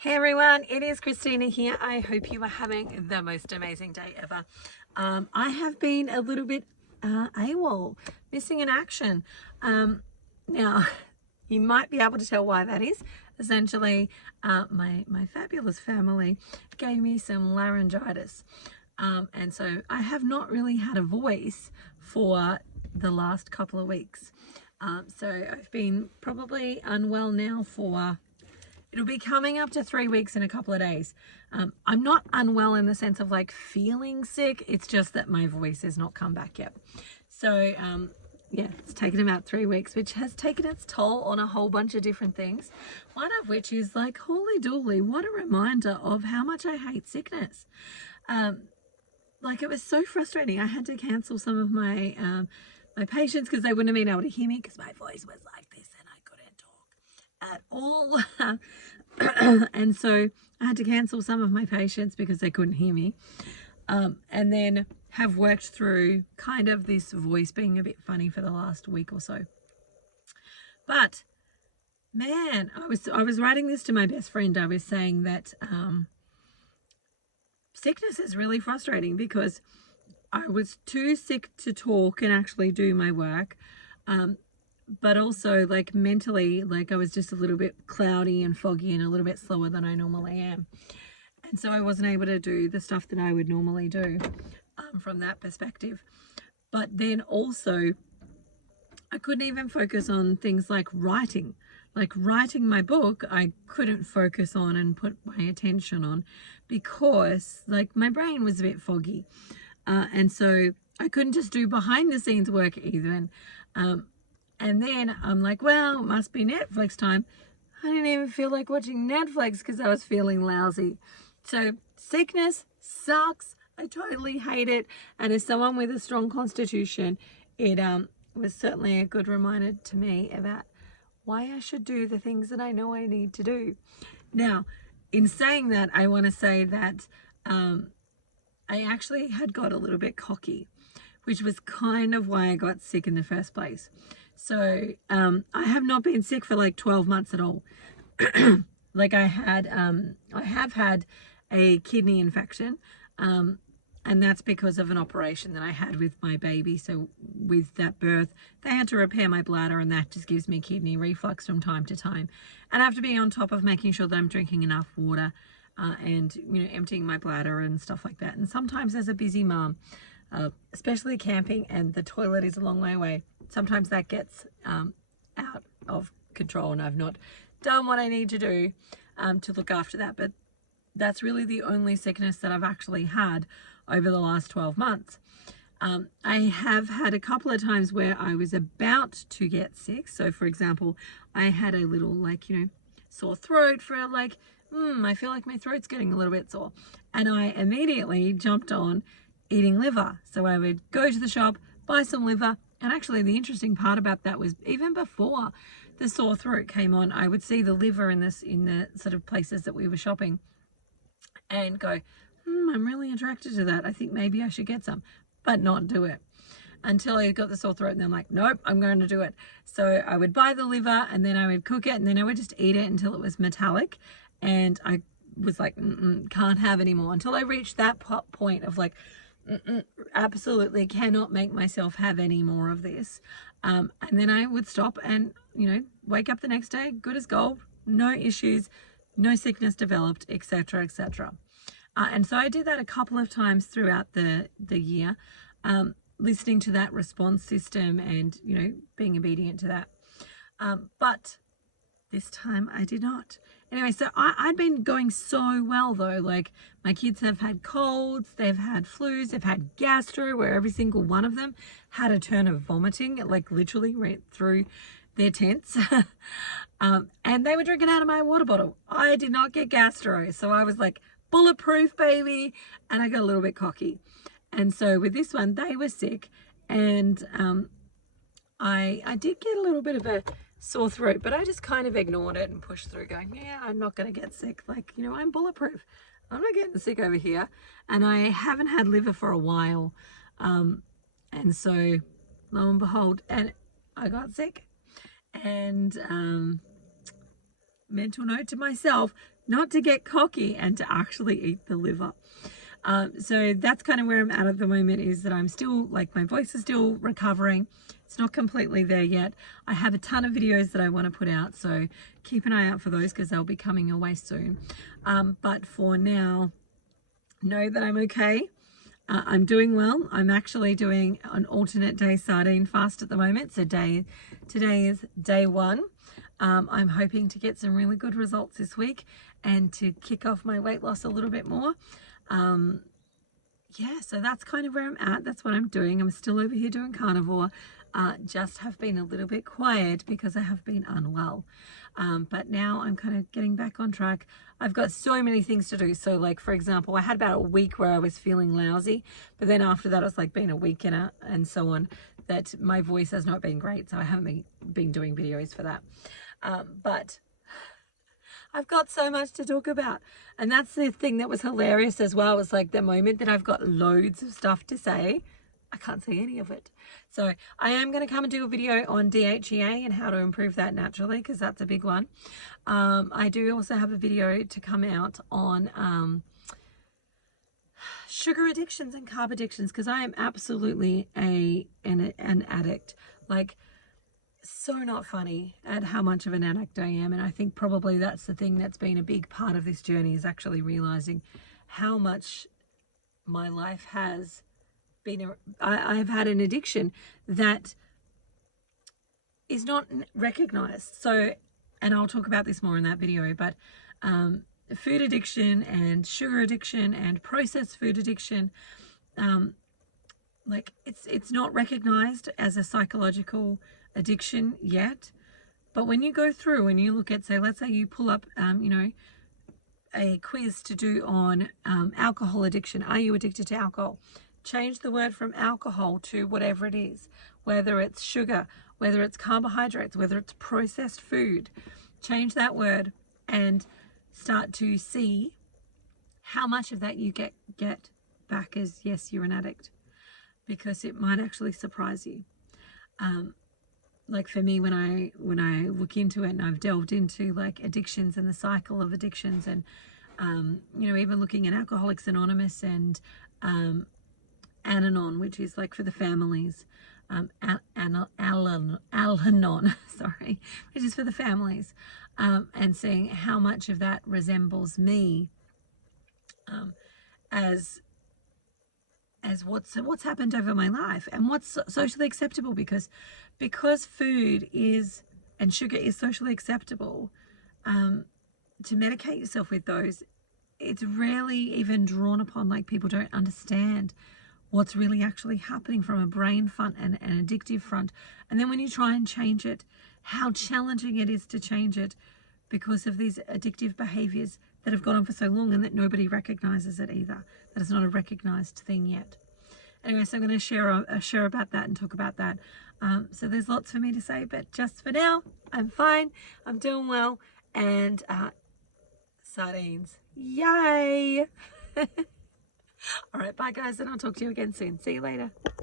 Hey everyone, it is Christina here. I hope you are having the most amazing day ever. I have been a little bit AWOL, missing in action. Now, you might be able to tell why that is. Essentially, my fabulous family gave me some laryngitis. And so I have not really had a voice for the last couple of weeks. So I've been probably unwell now for... It'll be coming up to 3 weeks in a couple of days. I'm not unwell in the sense of like feeling sick. It's just that my voice has not come back yet. So yeah, it's taken about 3 weeks, which has taken its toll on a whole bunch of different things. One of which is like, holy dooly, what a reminder of how much I hate sickness. Like it was so frustrating. I had to cancel some of my my patients because they wouldn't have been able to hear me because my voice was like this and I couldn't talk at all. And so I had to cancel some of my patients because they couldn't hear me. And then have worked through kind of this voice being a bit funny for the last week or so. But man, I was writing this to my best friend. I was saying that sickness is really frustrating because I was too sick to talk and actually do my work. But also like mentally, like I was just a little bit cloudy and foggy and a little bit slower than I normally am. And so I wasn't able to do the stuff that I would normally do from that perspective. But then also I couldn't even focus on things like writing my book. I couldn't focus on and put my attention on because like my brain was a bit foggy. And so I couldn't just do behind the scenes work even. And then I'm like, well, it must be Netflix time. I didn't even feel like watching Netflix because I was feeling lousy. So sickness sucks. I totally hate it. And as someone with a strong constitution, it was certainly a good reminder to me about why I should do the things that I know I need to do. Now, in saying that, I want to say that I actually had got a little bit cocky, which was kind of why I got sick in the first place. So I have not been sick for like 12 months at all. Like I have had a kidney infection, and that's because of an operation that I had with my baby. So with that birth, they had to repair my bladder, and that just gives me kidney reflux from time to time. And I have to be on top of making sure that I'm drinking enough water and, you know, emptying my bladder and stuff like that. And sometimes as a busy mom, especially camping and the toilet is a long way away, sometimes that gets out of control, and I've not done what I need to do to look after that. But that's really the only sickness that I've actually had over the last 12 months. I have had a couple of times where I was about to get sick. So for example, I had a little like, you know, sore throat for like, I feel like my throat's getting a little bit sore. And I immediately jumped on eating liver. So I would go to the shop, buy some liver. And actually the interesting part about that was even before the sore throat came on, I would see the liver in the sort of places that we were shopping and go, I'm really attracted to that. I think maybe I should get some, but not do it until I got the sore throat. And then I'm like, nope, I'm going to do it. So I would buy the liver and then I would cook it and then I would just eat it until it was metallic. And I was like, can't have any more until I reached that point of like, absolutely cannot make myself have any more of this. And then I would stop and, you know, wake up the next day, good as gold, no issues, no sickness developed, etc., etc. And so I did that a couple of times throughout the year, listening to that response system and, you know, being obedient to that. But this time I did not. Anyway, so I'd been going so well though. Like my kids have had colds, they've had flus, they've had gastro, where every single one of them had a turn of vomiting, like literally right through their tents. And they were drinking out of my water bottle. I did not get gastro. So I was like, bulletproof baby. And I got a little bit cocky. And so with this one, they were sick. And I did get a little bit of a sore throat, but I just kind of ignored it and pushed through going, yeah, I'm not going to get sick. Like, you know, I'm bulletproof. I'm not getting sick over here. And I haven't had liver for a while. And so lo and behold, and I got sick. And mental note to myself not to get cocky and to actually eat the liver. So that's kind of where I'm at the moment, is that I'm still, like, my voice is still recovering. It's not completely there yet. I have a ton of videos that I want to put out, so keep an eye out for those because they'll be coming your way soon. But for now, know that I'm okay. I'm doing well. I'm actually doing an alternate day sardine fast at the moment. So today is day 1. I'm hoping to get some really good results this week and to kick off my weight loss a little bit more. Yeah, so that's kind of where I'm at. That's what I'm doing. I'm still over here doing carnivore. Just have been a little bit quiet because I have been unwell. But now I'm kind of getting back on track. I've got so many things to do. So, like, for example, I had about a week where I was feeling lousy, but then after that, it's like been a week and so on, that my voice has not been great. So I haven't been doing videos for that. But I've got so much to talk about. And that's the thing that was hilarious as well. Was like the moment that I've got loads of stuff to say, I can't say any of it. So I am going to come and do a video on DHEA and how to improve that naturally, because that's a big one. I do also have a video to come out on sugar addictions and carb addictions, because I am absolutely an addict. Like, so not funny at how much of an addict I am. And I think probably that's the thing that's been a big part of this journey, is actually realizing how much my life has been I've had an addiction that is not recognized. So, and I'll talk about this more in that video, but food addiction and sugar addiction and processed food addiction, like it's not recognized as a psychological addiction yet. But when you go through and you look at, say, let's say you pull up you know, a quiz to do on alcohol addiction. Are you addicted to alcohol? Change the word from alcohol to whatever it is, whether it's sugar, whether it's carbohydrates, whether it's processed food. Change that word and start to see how much of that you get back as, yes, you're an addict, because it might actually surprise you. Like for me, when I look into it and I've delved into like addictions and the cycle of addictions, and you know, even looking at Alcoholics Anonymous and Al-Anon, which is like for the families, Al-Anon, sorry, which is for the families, and seeing how much of that resembles me, as what's happened over my life and what's socially acceptable, because food is and sugar is socially acceptable, to medicate yourself with those, it's rarely even drawn upon. Like, people don't understand what's really actually happening from a brain front and an addictive front. And then when you try and change it, how challenging it is to change it, because of these addictive behaviors that have gone on for so long and that nobody recognizes it either. That is not a recognized thing yet. Anyway, so I'm going to share about that and talk about that. So there's lots for me to say, but just for now, I'm fine. I'm doing well. And sardines. Yay! All right, bye guys, and I'll talk to you again soon. See you later.